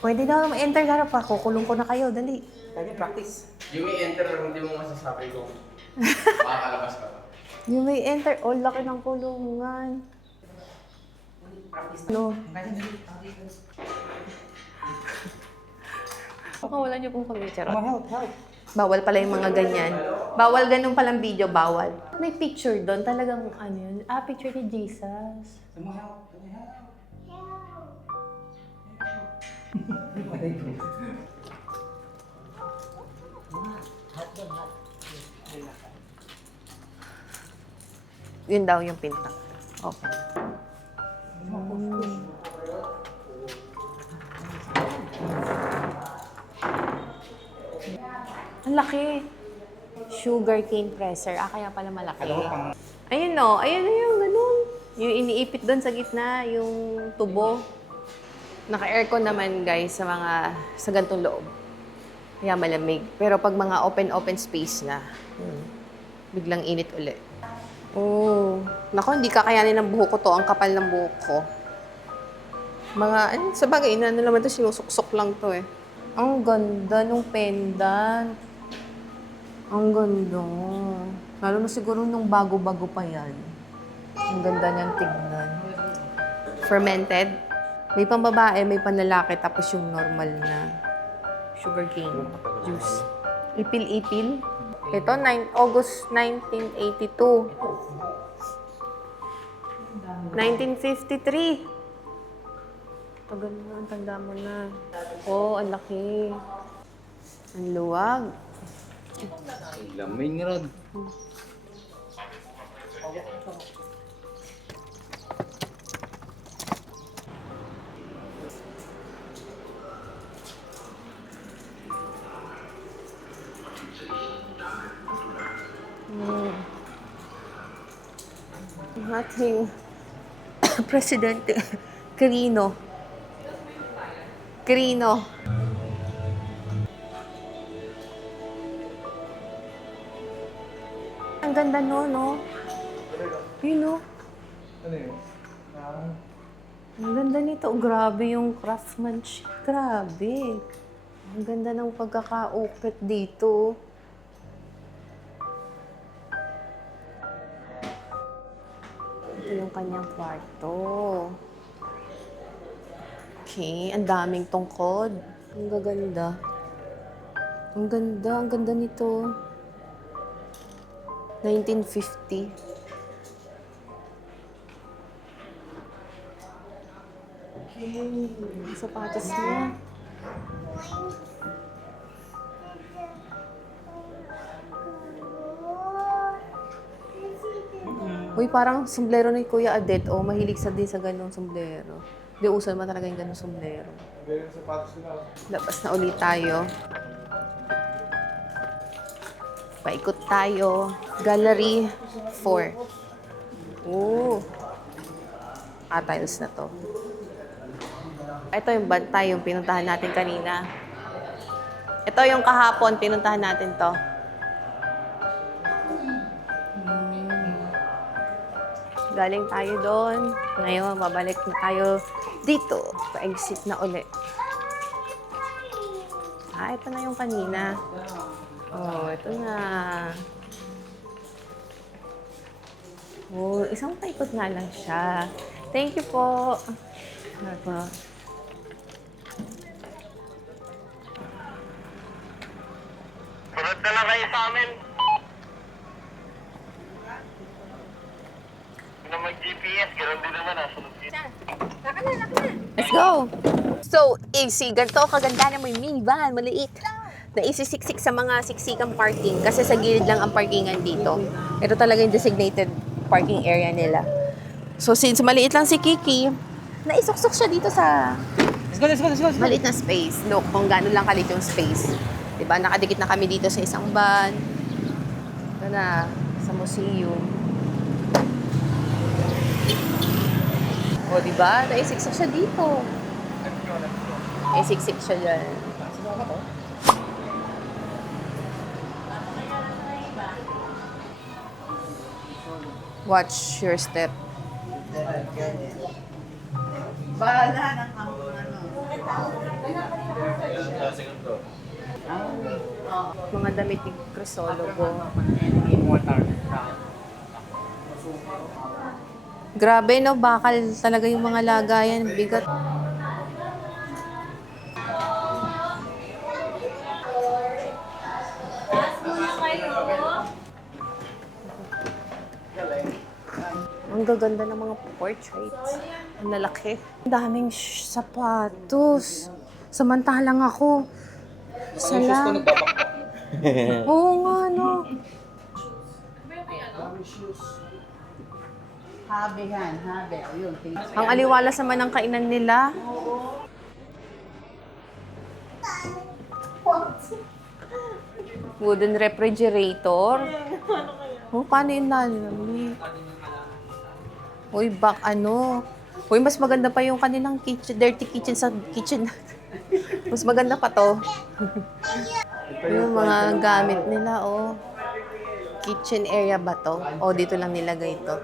Pwede daw ma-enter ka pa. Kukulong ko na kayo. Dali. Kaya practice. Yung i-enter lang, hindi mo masasabi ko. Makakalabas ka pa. You may enter. Oh, laki ng kulungan. No. Wala niyo pong kami, charot. Help. Bawal pala yung mga ganyan. Bawal ganun palang video, bawal. May picture doon, talagang ano yun. Picture ni Jesus. Yun daw yung pinta. Okay. Ang laki. Sugar cane presser. Kaya pala malaki. Ayun no. Ayun na yung ganun. Yung iniipit doon sa gitna, yung tubo. Naka-aircon naman guys sa gantong loob. Kaya malamig. Pero pag mga open space na, biglang init ulit. Oh. Nako, hindi kakayanin ng buhok ko to. Ang kapal ng buhok ko. Sa bagay, naman to, sinusuksok lang to eh. Ang ganda nung pendant. Ang ganda. Lalo na siguro nung bago-bago pa yan. Ang ganda niyang tignan. Fermented. May pambabae, may panlalaki, tapos yung normal na sugarcane juice. Ipil-ipil. Ito, August 1982. 1953. Tagal na, ang tanda mo na. Oh, ang laki. Ang luwag. Laming rod. Ang ating Presidente Quirino. Ang ganda no? Yun no? Ano yun? Ang ganda nito. Grabe yung craftsmanship. Grabe. Ang ganda ng pagkakaukit dito. Ito yung kanyang kwarto. Okay, ang daming tungkod. Ang gaganda. Ang ganda nito. 1950. Okay, sapatos niya. Uy, parang sombrero ni Kuya Adet. Oh, mahilig sa din sa ganung sombrero. Di uso naman talaga yung ganung sombrero. Labas na ulit tayo. Paikot tayo. Gallery 4. Oo. Tiles na to. Ito yung bantay, yung pinuntahan natin kanina. Ito yung kahapon, pinuntahan natin to. Galing tayo doon. Ngayon, babalik na tayo dito. Pa-exit na uli. Ito na yung kanina. Oh, ito na. Oh, isang paikot nga lang siya. Thank you po. Ito. Sunod na lang kayo sa amin. Na mag-GPS, ganoon din naman sunod dito. Let's go! So, AC, ganito kaganda na may minivan, maliit. Na isisiksik sa mga siksikang parking kasi sa gilid lang ang parkingan dito. Ito talaga yung designated parking area nila. So, since maliit lang si Kiki, naisuksok siya dito sa Let's go. maliit na space. Look, kung gano'n lang kalit yung space. Diba, nakadikit na kami dito sa isang van. Ito na, sa museum. O, diba? Naisiksik siya dito. Naisiksik siya dyan. Watch your step. Mga damit ni Crisologo. Grabe, no? Bakal talaga yung mga lagayan. Bigat. Ang gaganda ng mga portraits. Ang lalaki. Ang daming sapatos. Samantalang ako. Salam. Oo nga, no. Ang aliwalas naman ng kainan nila. Wooden refrigerator. Oh, paano yun nalamig? Uy, Uy, mas maganda pa yung kanilang kitchen, dirty kitchen sa kitchen. Mas maganda pa to. Yung mga gamit nila, oh. Kitchen area ba to? O, dito lang nilagay to.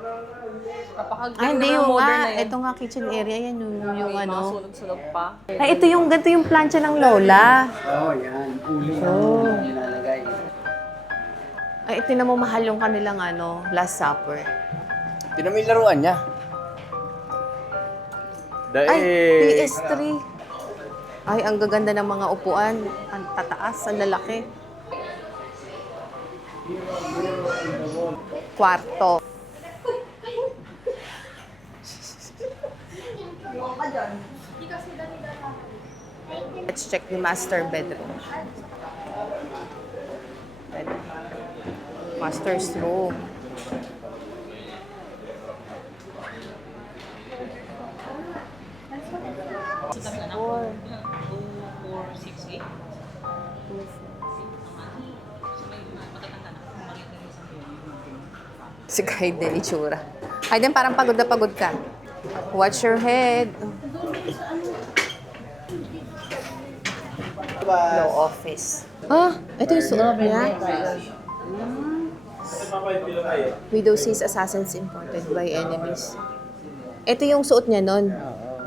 Hindi yung nga. Ito nga kitchen area. Yan yung ano. Sunog-sunog pa. Ay, ganito yung plancha ng lola. Yan. Uling ang nilalagay. Ay, ito mo mahal yung kanilang Last Supper. Tinan mo yung laruan niya. Ay, PS3. Ay, ang gaganda ng mga upuan. Ang tataas, ang lalaki. Kwarto. Let's check the master bedroom. Master's room. Si Kaiden, itsura. Kaiden, parang pagod na pagod ka. Watch your head. Law office. Ito yung suot niya. Widow sees assassins imported by enemies. Ito yung suot niya nun.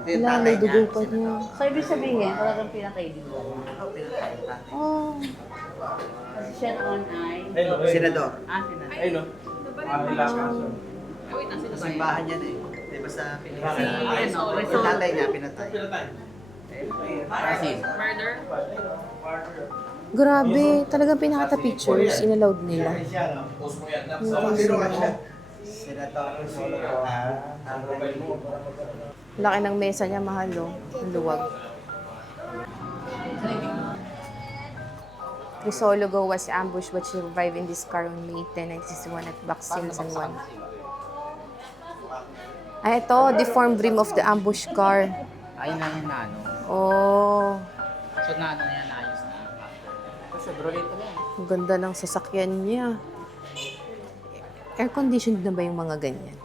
Wala, may dugo pa niya. So, ibig sabihin, talagang pinatay din mo. Oh. Siya on ay... Senador. Senador. Ayun, no? Simbahan niya na eh. Di ba sa Pilipinas? Si, Yung tatay niya, pinatay. Murder? Grabe, talagang pinakita pictures, inallowed nila. Senador. Laki ng mesa niya, mahal, oh. Ang luwag. Crisologo was ambushed but she survived in this car on May 10, 1961 at Bac Simpson 1. Ay, ito, Deformed Dream of the Ambush Car. Ayun lang yung na ano. Oh, So na ano na yan, ayos na. Kasi Chevrolet to yan. ang ganda ng sasakyan niya. Air-conditioned na ba yung mga ganyan?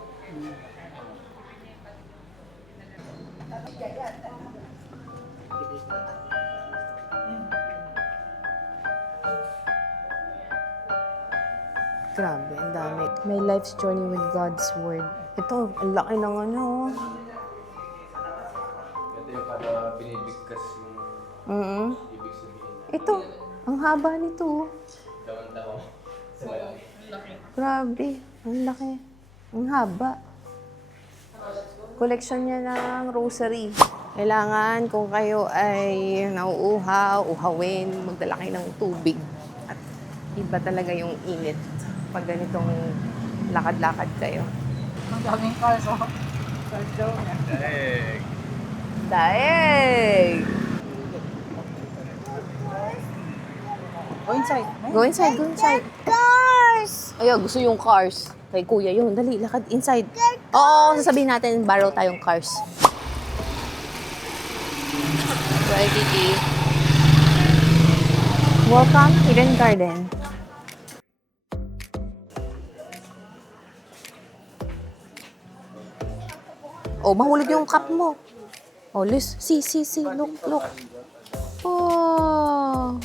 Grabe, ang dami. My life's journey with God's Word. Ito, ang laki ng ano. Ito yung para binibigkas yung ibig sabihin. Ito, ang haba nito. Dawan-dawa. Sa malaki. Grabe, ang laki. Ang haba. Collection niya ng rosary. Kailangan kung kayo ay nauuhaw, uhawin, magdala kayo ng tubig. At iba talaga yung init pag ganitong lakad-lakad kayo. Ang daming cars, oh. Cars daw niya. Daig! Go inside. Go inside, go inside. Cars! Ayaw, gusto yung cars. Kay kuya yun. Dali, lakad inside. Oo, sasabihin natin, borrow tayong cars. Bye, Kiki. Welcome, Hidden Garden. Oh, mahulog yung cup mo. Oh, Liz, see, look. Oh.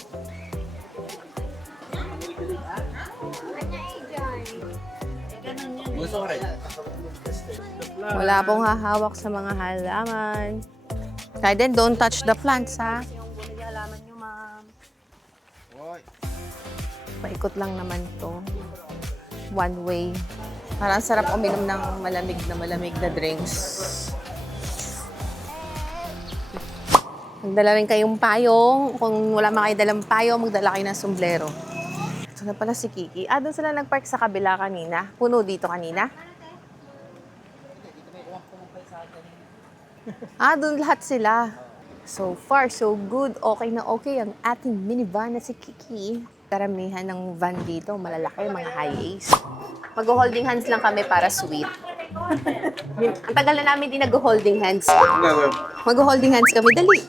Wala pong hahawak sa mga halaman. Kaya din, don't touch the plants, ha? Paikot lang naman to. One way. Parang sarap uminom ng malamig na drinks. Magdala rin kayong payong. Kung wala man kayo dalang payong, magdala kayo ng sombrero. Ito na pala si Kiki. Ah, doon sila nagpark sa kabila kanina. Puno dito kanina. Ah, doon lahat sila. So far, so good. Okay na okay ang ating minivan na si Kiki. Karamihan ng van dito, malalaki, mga high-A's. Mag-holding hands lang kami para sweet. Ang tagal na namin din nag-holding hands. Mag-holding hands kami, dali.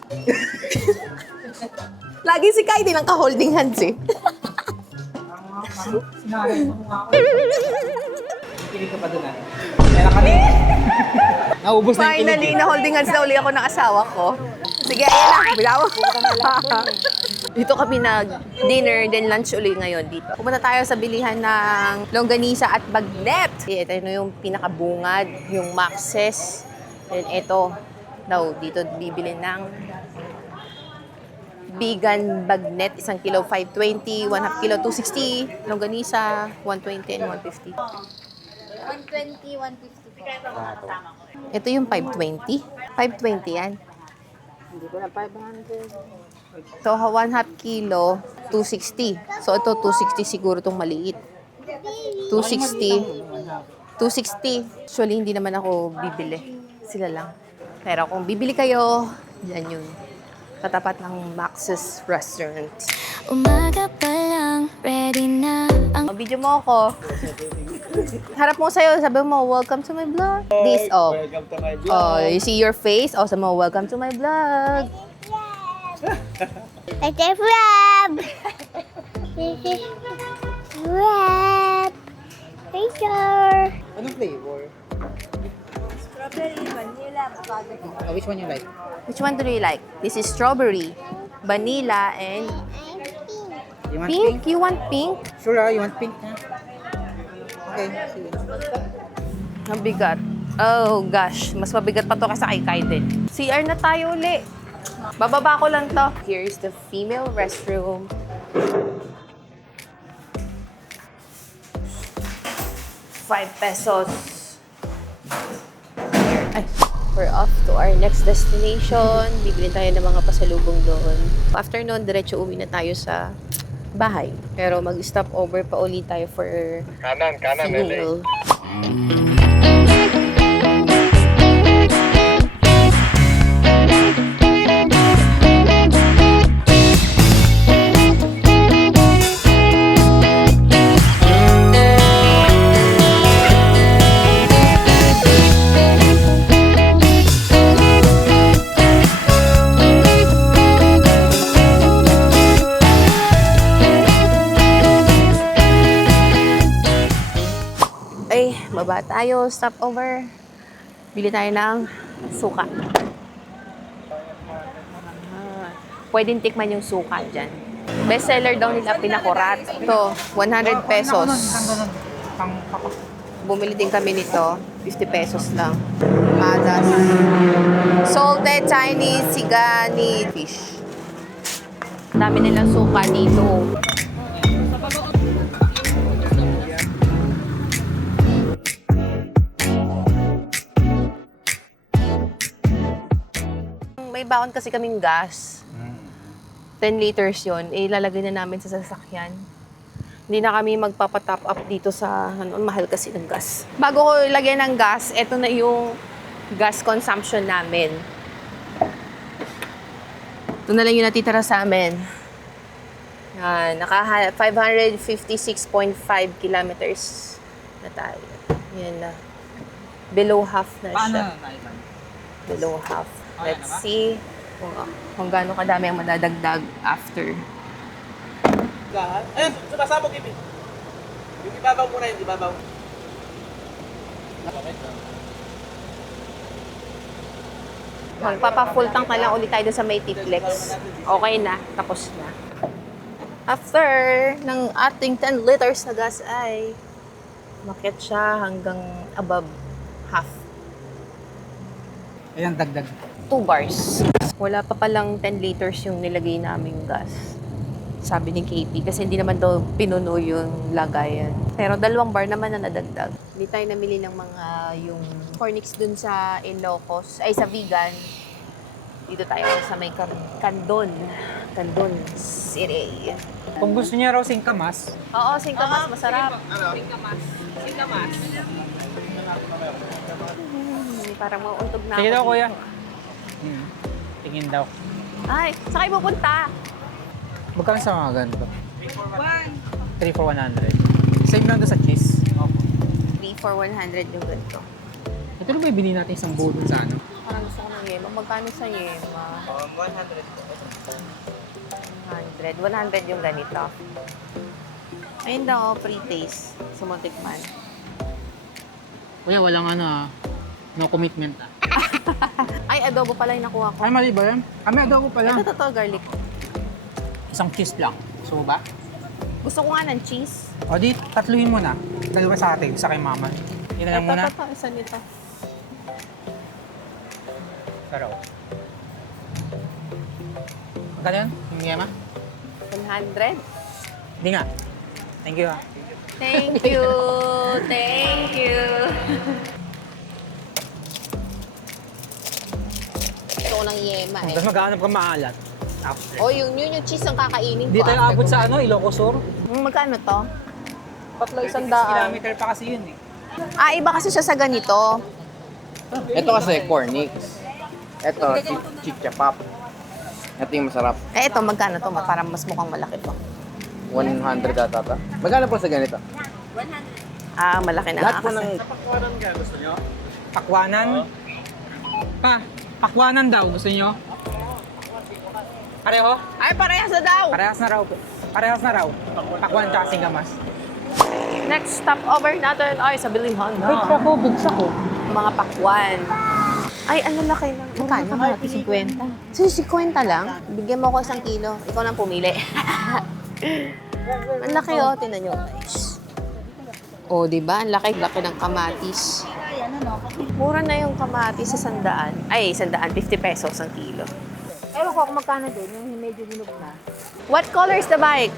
Lagi si Kai din ang ka-holding hands eh. Sinanay mo nga ako. Kikinig ka pa doon, ah. Kaya kanina. Naubos na yung kinig. Finally, na-holding hands na uli ako ng asawa ko. Sige, ayan na. Bilaw. Dito kami nag-dinner, then lunch uli ngayon dito. Pumunta tayo sa bilihan ng longganisa at bagnet. Ito yung pinakabungad, yung Maxes. Then ito, daw, dito bibili ng vegan bagnet. 1 kilo, 520, 1/2 kilo, 260. Longganisa, 120 and 150. 120, 150. Ito yung 520. 520 yan. Hindi ko na 500. So, 1/2 kilo, 260. So, ito 260 siguro itong maliit. 260. 260. Actually, hindi naman ako bibili. Sila lang. Pero kung bibili kayo, yan yun. Katapat ng Max's Restaurant. Umaga pa lang, ready na ang Video mo ako. Harap mo sa'yo, sabi mo, welcome to my vlog. This, oh. Welcome to my vlog. Oh, you see your face? Oh, sabi mo, welcome to my vlog. Ito yung wrap! This is wrap! Picture! Anong flavor? Strawberry, vanilla, avocado. Which one you like? Which one do you like? This is strawberry, vanilla, and You want pink. You want pink? Sure, you want pink, ha? Okay, sige. Ang bigat. Oh gosh, mas mabigat pa to kasi kay Kaiden. CR na tayo uli. Bababa ko lang to. Here's the female restroom. ₱5. Ay, we're off to our next destination. Bibili tayo ng mga pasalubong doon. After nun, diretso uwi na tayo sa bahay. Pero mag-stop over pa ulit tayo for Kanan, fuel. Okay, baba tayo. Stopover. Bili tayo ng suka. Pwedeng tikman yung suka dyan. Best seller daw nila, pinakurat. Ito, 100 pesos. Bumili din kami nito. 50 pesos lang. Adas. Salted Chinese Sigani fish. Dami nilang suka dito. May baon kasi kaming gas. 10 liters yon, ilalagay na namin sa sasakyan. Hindi na kami magpapa-top up dito sa, mahal kasi ng gas. Bago ko ilagay ng gas, eto na yung gas consumption namin. Ito na lang yung natitira sa amin. Naka 556.5 kilometers na tayo. Yan na. Below half na siya. Below half. Let's see kung gaano kadami ang madadagdag after. Ayun, sumasabog ibig. Yung ibabaw muna yun, ibabaw. Magpapa-full tank na lang ulit tayo sa may Tiplex. Okay na, tapos na. After ng ating 10 liters na gas ay umakyat siya hanggang above half. Ayan, dagdag. 2 bars. Wala pa palang 10 liters yung nilagay naming gas. Sabi ni KP, kasi hindi naman daw pinuno yung lagayan. Pero 2 bar naman na nadagdag. Hindi tayo namili ng mga yung Cornix dun sa Ilocos, ay sa Vegan. Dito tayo sa may Candon. Candon City. Kung gusto niya raw singkamas, Oo, singkamas, masarap. Singkamas. Singkamas. Parang mauuntog na sige ako daw dito. kuya. Tingin daw. Ay, saan kayo pupunta? Magkano sa mga ganito? 3 for 100. Same lang doon sa cheese. 3 for 100 yung ganito. Ito na ba ibili natin isang buo dun sa ano? Parang gusto ko ng yema. Magkano sa yema? 100. 100 yung ganito. Ayun daw, pre-taste. Sumutikman. Kuya, walang ano no commitment Ay, adobo pala yung nakuha ko. Ay, mali ba yan? Kami adobo pa lang. Ito, totoo, garlic. Isang cheese lang. So ba? Gusto ko nga ng cheese. O di, tatluhin mo na. Dalawa sa atin, isa kay mama. Yun na lang muna. Ito, isa nito. Pero. Magkano yun? Yung yema? 100. Hindi nga. Thank you ah. Thank you. Thank you. Gusto ko ng yema eh. Tapos maghahanap ka maalat. After. Oh, yun yung cheese ang kakainin ko. Hindi tayo after abot ko. sa ano, Ilocos Sur. Magkano to? 100 100. kilometer pa kasi yun eh. Ah, iba kasi siya sa ganito. Ito kasi Cornix. Ito, chichapap. Ito yung masarap. Eh, ito, magkano to? Parang mas mukhang malaki to. 100 ata ta. Magkano po sa ganito? Ah, malaki na Lahat nga po kasi. ng... Pakwanan. Pa, pakwanan daw. Gusto nyo? Pareho? Ay, parehas na daw! Parehas na raw. Parehas na raw. Pakwan tsaka singkamas. Next stopover natin ay sa Bilimhan na. Bigsa ko. Mga pakwan. Ay, ano laki ng... Magkano? Malaki 50. So, 50 lang? Bigyan mo ko 1 kilo. Ikaw nang pumili. Ang laki oh. Tingnan nyo guys. Oh, di ba? Ang laki ng kamatis. Mura na yung kamatis sa 100. Ay, 100. 50 pesos ang kilo. Ewan ko kung magkano din, yung medyo hinog na. What color is the bike?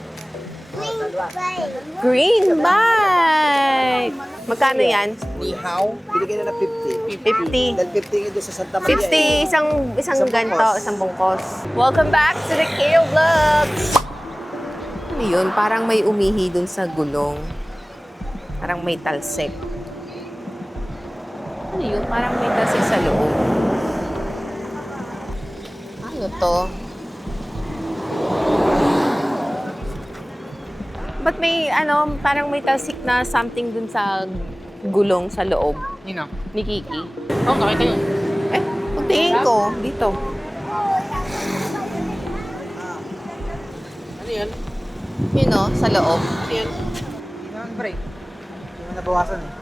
Green bike! Magkano yan? Nihaw, binigyan na 50. 50. Dahil 50 yung doon sa Santa Maria. 50, isang ganito, bungkos. isang bungkos. Welcome back to the KO Vlogs! Ano yun? Parang may umihi dun sa gulong. Parang may talsik. Ano yun? Parang may talsik sa loob. Ano to? Ba't may, parang may talsik na something dun sa gulong sa loob Yun o. ni Kiki? Oh, nakita yun. Eh, pagtingin ko, dito. Ano yan? Yun o, sa loob. Ano yan? Hindi naman break. Hindi naman nabawasan eh.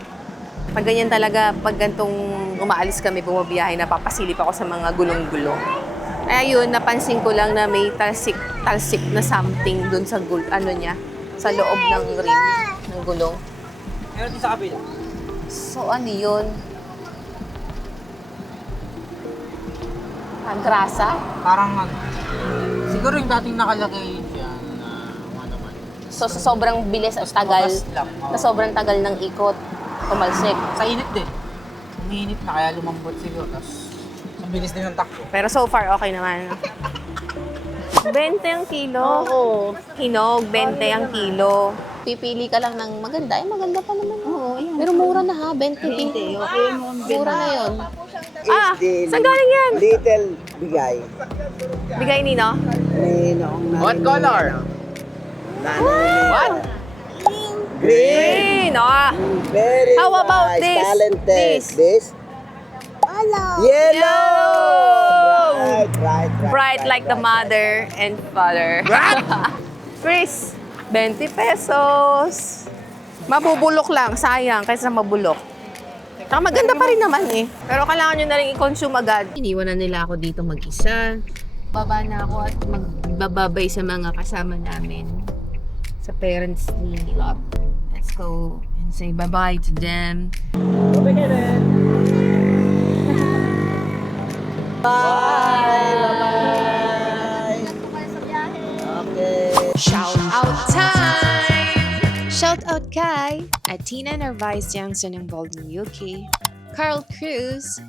Pag ganyan talaga, pag gantong umaalis kami, bumabiyahe, napapasilip ako sa mga gulong-gulong. Kaya yun, napansin ko lang na may talsik na something dun sa sa loob ng rim, ng gulong. Meron din sa kabila. So, ano yun? Grasa? Parang siguro yung dating nakalagay dyan na naman. So, sa sobrang bilis at tagal, sa sobrang tagal ng ikot, tumalsik. Sa init din. Umiinit na kaya lumambot siguro. Tapos, ang bilis din ng takbo. Pero so far, okay naman. 20 ang kilo. Oo. Hinog, 20 ang kilo. Pipili ka lang ng maganda. Ay, maganda pa naman. Oo, yan. Pero mura na ha, 20. Mura na yun. Ah, saan galing yan? Little bigay. Bigay nino? What color? What? Green. Ah. Very How about nice. this? Talented. This? Yellow. Right. Bright like the mother and father. Chris, 20 pesos. Mabubulok lang, sayang, kaysa mabulok. Saka maganda pa rin naman eh. Pero kailangan nyo na rin i-consume agad. Iniwan na nila ako dito mag-isa. Baba na ako at magbababay sa mga kasama namin. Sa parents ni Love. Let's go and say bye-bye to them. Shout out time! Shout out kay Atina Narvaez Youngson involved in UK, Carl Cruz,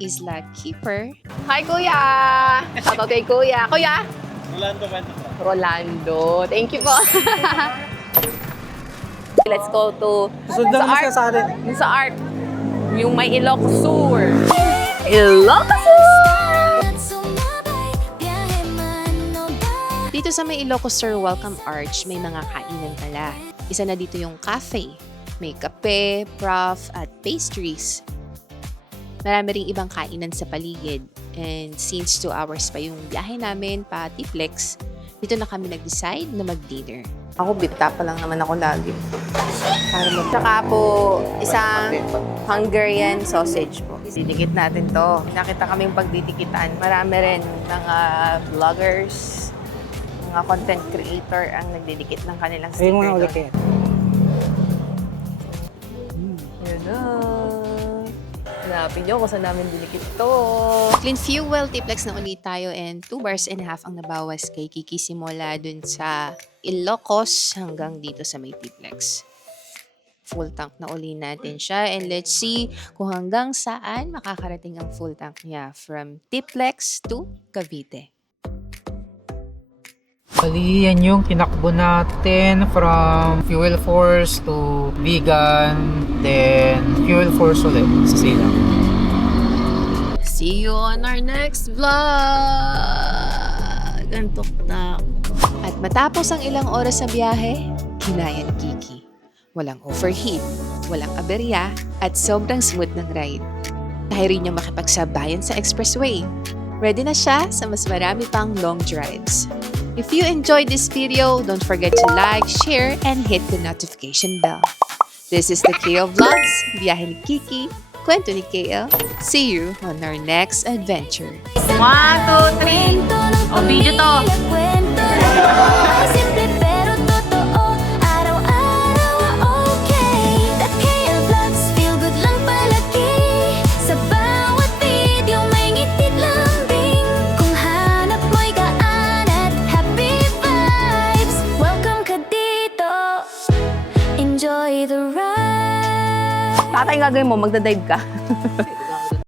Isla Keeper, Hi, Kuya! Shoutout kay Kuya. Kuya? Rolando. Thank you po. Let's go to Sundan mo siya sa atin. Yung sa art. Yung may Ilocos Sur. Ilocos Sur! Dito sa may Ilocos Sur Welcome Arch, may mga kainan pala. Isa na dito yung cafe. May kape, prof, at pastries. Marami ring ibang kainan sa paligid. And since 2 hours pa yung biyahe namin pa Tiplex, dito na kami nag-decide na mag-dinner. Ako, bita pa lang naman ako lagi. Tsaka po, isang Hungarian sausage po. Didikit natin to. Nakita kaming pagdidikitan. Marami rin mga vloggers, mga content creator ang nagdidikit ng kanilang sticker. Ayun muna ulit kaya. Yun na. Hanapin nyo kung saan namin dinikit to. Clean fuel, Tiplex na ulit tayo and 2.5 hours ang nabawas kay Kiki simula dun sa Ilocos hanggang dito sa may Tiplex. Full tank na uli natin siya and let's see kung hanggang saan makakarating ang full tank niya from Tiplex to Cavite. Bali, yan yung tinakbo natin from Fuel Force to Vegan, then Fuel Force ulit sa Silang. See you on our next vlog! Gantok na. At matapos ang ilang oras sa biyahe, kinayan Kiki. Walang overheat, walang aberya, at sobrang smooth ng ride. Kaya rin niya makipagsabayan sa expressway. Ready na siya sa mas marami pang long drives. If you enjoyed this video, don't forget to like, share, and hit the notification bell. This is the KL Vlogs, biyahe ni Kiki, kwento ni KL. See you on our next adventure. 1, 2, 3. O, video to. Simple pero totoo, araw-araw okay. The KL Vlogs, feel good lang palagi. Sa bawat video may ngitit lambing. Kung hanap mo'y gaan at happy vibes, welcome ka dito. Enjoy the ride. Tatay, gagawin mo, magdadive ka.